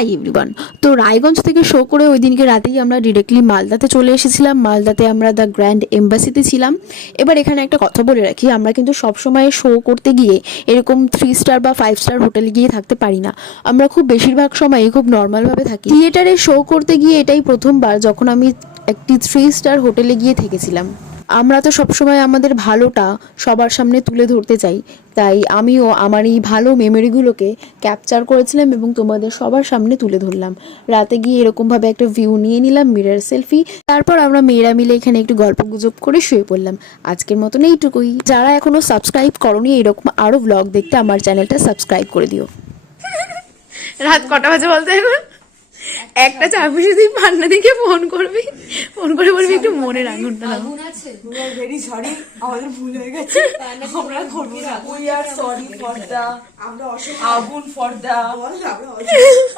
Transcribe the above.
Hi everyone. তো রায়গঞ্জ থেকে show করে ওই দিনকে রাতেই আমরা ডিরেক্টলি মালদাতে চলে এসেছিলাম। মালদাতে আমরা দ্য গ্র্যান্ড এম্বাসিতে ছিলাম। এবার এখানে একটা কথা বলে রাখি, আমরা কিন্তু সবসময় শো করতে গিয়ে এরকম 3 স্টার বা 5 স্টার হোটেলে গিয়ে থাকতে পারি না। আমরা খুব বেশিরভাগ সময় খুব নর্মালভাবে থাকি। থিয়েটারে শো করতে গিয়ে এটাই প্রথমবার যখন আমি একটি 3 স্টার হোটেলে গিয়ে থেকেছিলাম। আমরা তো সবসময় আমাদের ভালোটা সবার সামনে তুলে ধরতে চাই, তাই আমিও আমার এই ভালো মেমোরিগুলোকে ক্যাপচার করেছিলাম এবং তোমাদের সবার সামনে তুলে ধরলাম। রাতে গিয়ে এরকমভাবে একটা ভিউ নিয়ে নিলাম, মিরর সেলফি। তারপর আমরা মেয়েরা মিলে এখানে একটু গল্প গুজব করে শুয়ে পড়লাম। আজকের মতন এইটুকুই। যারা এখনো সাবস্ক্রাইব করোনি এরকম আরও ব্লগ দেখতে আমার চ্যানেলটা সাবস্ক্রাইব করে দিও। রাত কটা বাজে বলতে এখন? একটা চাবি তুই পান্না দিকে ফোন করবি, ফোন করে বলবি একটু মনে রাখুন না। ভেরি সরি, আমাদের ভুল হয়ে গেছে, আমরা করবো না। We are sorry for the আগুন ফর দা